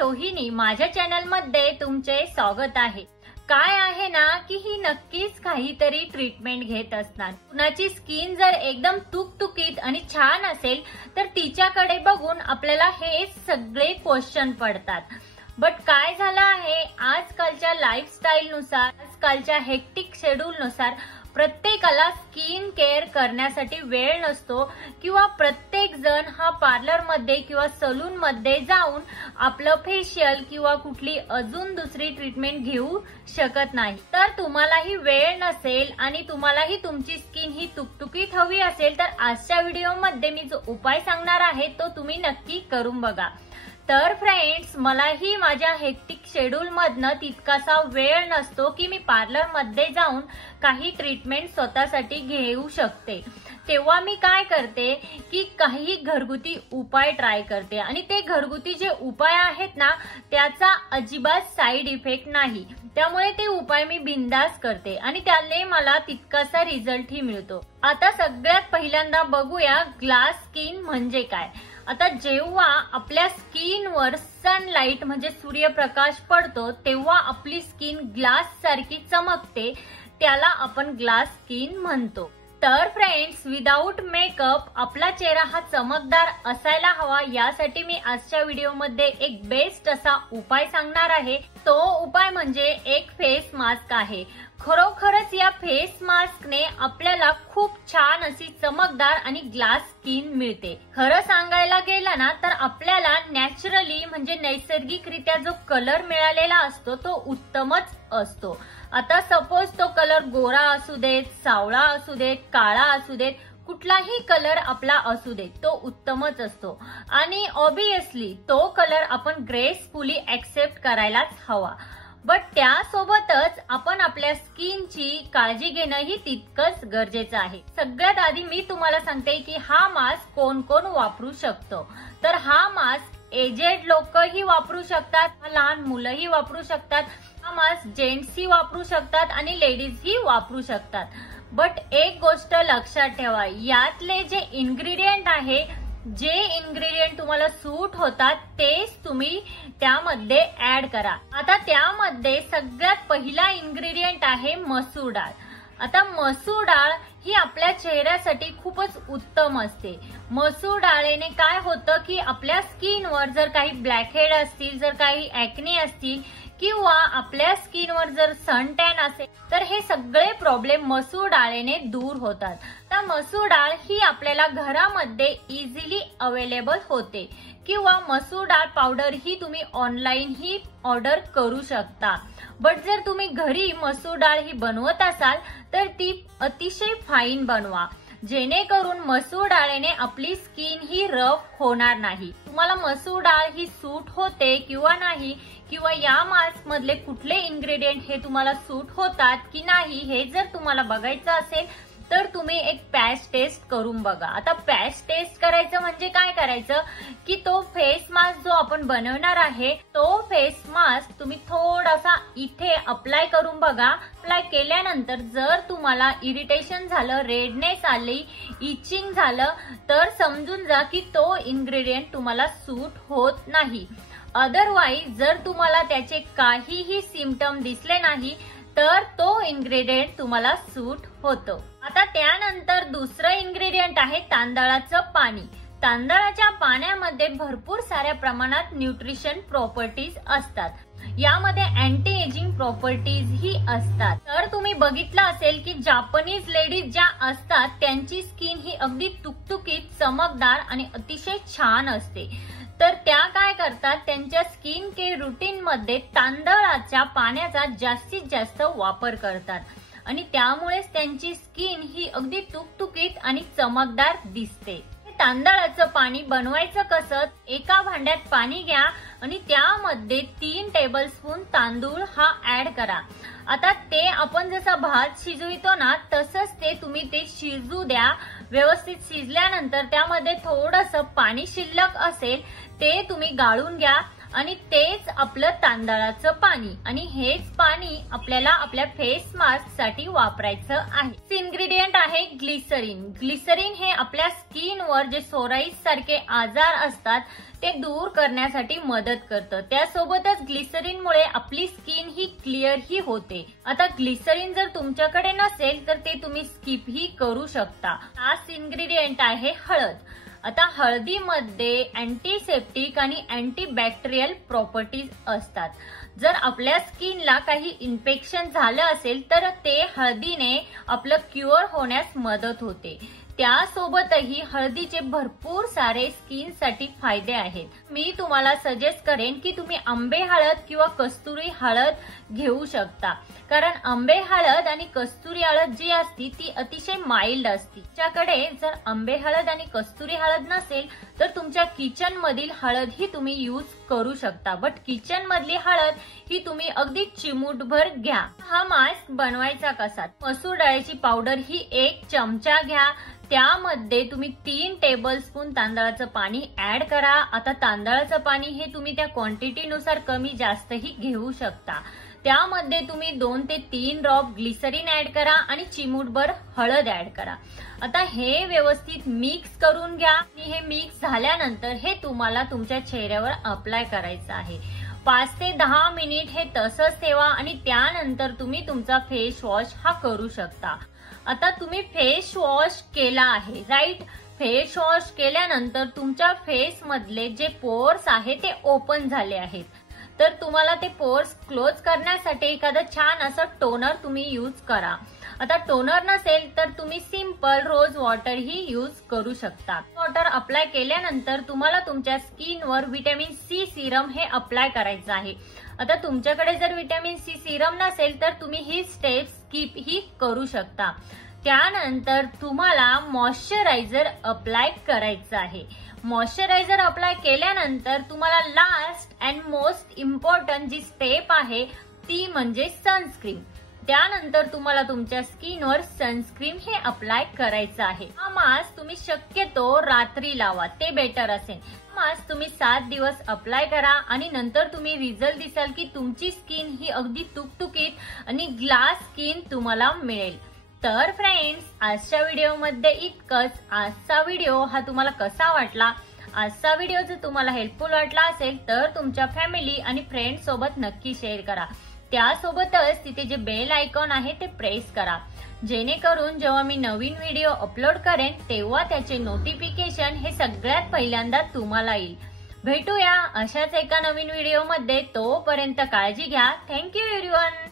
रोहिणी, माझ्या चॅनल मध्ये तुमचे स्वागत आहे। काय आहे ना की ही नक्कीच काहीतरी ट्रीटमेंट घेत असणार। कुणाची स्किन जर एकदम तुकतुकीत आणि छान असेल तर तिच्याकडे बघून आपल्याला हे सगळे क्वेश्चन पडतात। बट काय झालं आहे, आजकालच्या लाईफस्टाईल नुसार, आजकालच्या हेक्टिक शेड्यूल नुसार प्रत्येकाला स्किन केअर करण्यासाठी वेळ नसतो किंवा प्रत्येक जण हा पार्लर मध्ये किंवा सलून मध्ये जाऊन आपलं फेशियल किंवा कुठली अजून दुसरी ट्रीटमेंट घेऊ शकत नाही। तर तुम्हालाही वेळ नसेल आणि तुम्हालाही तुमची स्किन ही तुकतुकीत हवी असेल तर आजच्या व्हिडिओमध्ये मी जो उपाय सांगणार आहे तो तुम्ही नक्की करून बघा। तर फ्रेंड्स, मलाही माझ्या हेक्टिक शेड्यूल मधनं तितकासा वेळ नसतो की मी पार्लर मध्ये जाऊन काही ट्रीटमेंट स्वतःसाठी घेऊ शकते। तेव्हा मी काय करते की काही घरगुती उपाय ट्राय करते आणि ते घरगुती जे उपाय आहेत ना त्याचा अजिबात साइड इफेक्ट नाही, त्यामुळे ते उपाय मी बिंदास करते आणि त्याने मला तितकासा रिझल्टही मिळतो। आता सगळ्यात पहिल्यांदा बघूया ग्लास स्किन म्हणजे काय। आता जेव्हा आपल्या स्किनवर सनलाइट म्हणजे सूर्यप्रकाश पडतो तेव्हा आपली स्किन ग्लास सारखी चमकते, त्याला आपण ग्लास स्किन म्हणतो। तर फ्रेंड्स, विदाउट मेकअप आपला चेहरा हा चमकदार असायला हवा, यासाठी मी आजच्या व्हिडिओमध्ये एक बेस्ट असा उपाय सांगणार आहे। तो उपाय म्हणजे एक फेस मास्क आहे। खरोखरच या फेस मास्कने आपल्याला खूप छान अशी चमकदार आणि ग्लास स्किन मिळते। खरं सांगायला गेलं ना तर आपल्याला नॅचरली म्हणजे नैसर्गिकरित्या जो कलर मिळालेला असतो तो उत्तमच असतो। आता सपोज तो कलर गोरा असू देत, सावळा असू देत, काळा असू देत, कुठलाही कलर आपला असू देत, तो उत्तमच असतो आणि ऑब्विसली तो कलर आपण ग्रेसफुली ऍक्सेप्ट करायलाच हवा। बट त्यासोबतच आपण आपल्या स्किनची काळजी घेणंही तितकंच गरजेचं आहे। सगळ्यात आधी मी तुम्हाला सांगते की हा मास्क कोण कोण वापरू शकतो। तर हा मास्क एजेड लोकही वापरू शकतात, लहान मुलंही वापरू शकतात, हा मास्क जेंट्सही वापरू शकतात आणि लेडीजही वापरू शकतात। बट एक गोष्ट लक्षात ठेवा, यातले जे इन्ग्रेडियंट आहे, जे इन्ग्रेडियंट तुम्हाला सूट होतात तेच तुम्ही त्यामध्ये ऍड करा। आता त्यामध्ये सगळ्यात पहिला इन्ग्रेडियंट आहे मसूर डाळ। आता मसूर डाळ ही आपल्या चेहऱ्यासाठी खूपच उत्तम असते। मसूर डाळेने काय होतं की आपल्या स्किनवर जर काही ब्लॅकहेड असतील, जर काही ऍक्ने असतील किंवा आपल्या स्किनवर जर सन टॅन असेल तर हे सगळे प्रॉब्लेम मसूर डाळेने दूर होतात। तर मसूर डाळ ही आपल्याला घरामध्ये इझिली अवेलेबल होते किंवा मसूर डाळ पावडर ही तुम्ही ऑनलाईन ही ऑर्डर करू शकता। बट जर तुम्ही घरी मसूर डाळ ही बनवत असाल तर ती अतिशय फाईन बनवा, जेणेकरून मसूर डाळेने आपली स्किन ही रफ होणार नाही। तुम्हाला मसूर डाळ ही सूट होते किंवा नाही, किंवा या मास्क मधले कुठले इन्ग्रेडियंट हे तुम्हाला सूट होतात की नाही हे जर तुम्हाला बघायचं असेल तर तुम्ही एक पॅच टेस्ट करून बघा। आता पॅच टेस्ट करायचं म्हणजे काय करायचं की तो फेस मास्क जो आपण बनवणार आहे तो फेस मास्क तुम्ही थोडासा इथे अप्लाय करून बघा। अप्लाय केल्यानंतर जर तुम्हाला इरिटेशन झालं, रेडनेस आली, इचिंग झालं तर समजून जा की तो इन्ग्रेडियंट तुम्हाला सूट होत नाही। अदरवाईज जर तुम्हाला त्याचे काहीही सिम्पटम दिसले नाही तर तो इन्ग्रेडियंट तुम्हाला सूट होतो। आता त्यानंतर दुसरं इन्ग्रेडियंट आहे तांदळाचं पाणी। तांदळाच्या पाण्यामध्ये भरपूर साऱ्या प्रमाणात न्यूट्रिशन प्रॉपर्टीज असतात, यामध्ये अँटी एजिंग प्रॉपर्टीज ही असतात। तर तुम्ही बघितलं असेल की जापनीज लेडीज ज्या असतात त्यांची स्किन ही अगदी तुकतुकीत, चमकदार आणि अतिशय छान असते। तर त्या काय करतात, त्यांच्या स्किन केअर रुटीन मध्ये तांदळाच्या पाण्याचा जास्तीत जास्त वापर करतात आणि त्यामुळेच त्यांची स्किन ही अगदी तुकतुकीत आणि चमकदार दिसते। तांदळाचं पाणी बनवायचं कसं, एका भांड्यात पाणी घ्या आणि त्यामध्ये 3 टेबलस्पून तांदूळ हा ऍड करा। आता ते आपण जसा भात शिजवितो ना तसंच ते तुम्ही ते शिजू द्या। व्यवस्थित शिजल्यानंतर त्यामध्ये थोडंसं पाणी शिल्लक असेल ते तुम्ही गाळून घ्या आणि तेच आपलं तांदळाचं पाणी, आणि हेच पाणी आपल्याला आपल्या फेस मास्क साठी वापरायचं आहे। इन्ग्रेडियंट आहे ग्लिसरीन। ग्लिसरीन हे आपल्या स्किनवर जे सोराईज सारखे आजार असतात ते दूर करण्यासाठी मदत करतं. त्यासोबतच ग्लिसरीनमुळे आपली स्किन ही क्लिअर ही होते. आता ग्लिसरीन जर तुमच्याकडे नसेल तर ते तुम्ही स्किप ही करू शकता. लास्ट इन्ग्रेडियंट आहे हळद. आता हळदीमध्ये अँटीसेप्टिक आणि अँटीबॅक्टेरियल प्रॉपर्टीज असतात. जर आपल्या स्किनला काही इन्फेक्शन झालं असेल तर ते हळदीने आपलं क्युअर होण्यास मदत होते. त्यासोबतही हळदीचे भरपूर सारे स्किनसाठी फायदे आहेत. मी तुम्हाला सजेस्ट करेन की तुम्ही आंबे हळद किंवा कस्तुरी हळद घेऊ शकता, कारण आंबे हळद आणि कस्तुरी हळद जी असती ती अतिशय माइल्ड असती. तुमच्याकडे जर आंबे हळद आणि कस्तुरी हळद नसेल तर तुमच्या किचन मधील हळद ही तुम्ही यूज करू शकता. बट किचन मधली हळद ही तुम्ही अगदी चिमूटभर घ्या. हा मास्क बनवायचा कसा? मसूर डाळीची पावडर ही 1 चमचा घ्या. त्यामध्ये तुम्ही 3 टेबलस्पून तांदळाचं पाणी ऍड करा. आता तांदळाचं पाणी हे तुम्ही त्या क्वांटिटीनुसार कमी जास्तही घेऊ शकता. त्यामध्ये तुम्ही 2 ते 3 ड्रॉप ग्लिसरीन ऍड करा आणि चिमूटभर हळद ऍड करा. आता हे व्यवस्थित मिक्स करून घ्या. आणि हे मिक्स झाल्यानंतर हे तुम्हाला तुमच्या चेहऱ्यावर अप्लाय करायचं आहे. 5 ते 10 मिनिट हे तसंच ठेवा आणि त्यानंतर तुम्ही तुमचा फेस वॉश हा करू शकता. आता तुम्ही फेस वॉश केला आहे, राईट? फेस वॉश केल्यानंतर तुमच्या फेस मधले जे पोर्स आहे ते ओपन झाले आहेत. तर तुम्हाला ते पोर्स क्लोज करण्यासाठी एखादं छान असं टोनर तुम्ही यूज करा. आता टोनर नसेल तर तुम्ही सिंपल रोज वॉटर ही यूज करू शकता. वॉटर अप्लाय केल्यानंतर तुम्हाला तुमच्या स्किनवर व्हिटॅमिन सी सिरम हे अप्लाय करायचं आहे. आता तुमच्याकडे जर व्हिटॅमिन सी सिरम नसेल तर तुम्ही ही स्टेप स्किप ही करू शकता. त्यानंतर तुम्हाला मॉइश्चरायझर अप्लाय करायचं आहे. मॉइश्चरायझर अप्लाय केल्यानंतर तुम्हाला लास्ट अँड मोस्ट इम्पॉर्टंट जी स्टेप आहे ती म्हणजे सनस्क्रीन. त्यानंतर तुम्हाला तुमच्या स्किनवर सनस्क्रीन हे अप्लाय करायचं आहे. हा मास्क तुम्ही शक्यतो रात्री लावा, ते बेटर असेल. मास्क तुम्ही 7 दिवस अप्लाय करा आणि नंतर तुम्ही रिझल्ट दिसाल की तुमची स्किन ही अगदी तुकतुकीत आणि ग्लास स्किन तुम्हाला मिळेल. तर फ्रेंड्स, आजच्या व्हिडिओमध्ये इतकंच. आजचा व्हिडिओ हा तुम्हाला कसा वाटला? आजचा व्हिडिओ जर तुम्हाला हेल्पफुल वाटला असेल तर तुमच्या फॅमिली आणि फ्रेंड्स सोबत नक्की शेअर करा. त्यासोबतच तिथे जे बेल आयकॉन आहे ते प्रेस करा, जेणेकरून जेव्हा मी नवीन व्हिडिओ अपलोड करेन तेव्हा त्याचे नोटिफिकेशन हे सगळ्यात पहिल्यांदा तुम्हाला येईल. भेटूया अशाच एका नवीन व्हिडिओमध्ये. तोपर्यंत काळजी घ्या. Thank you everyone.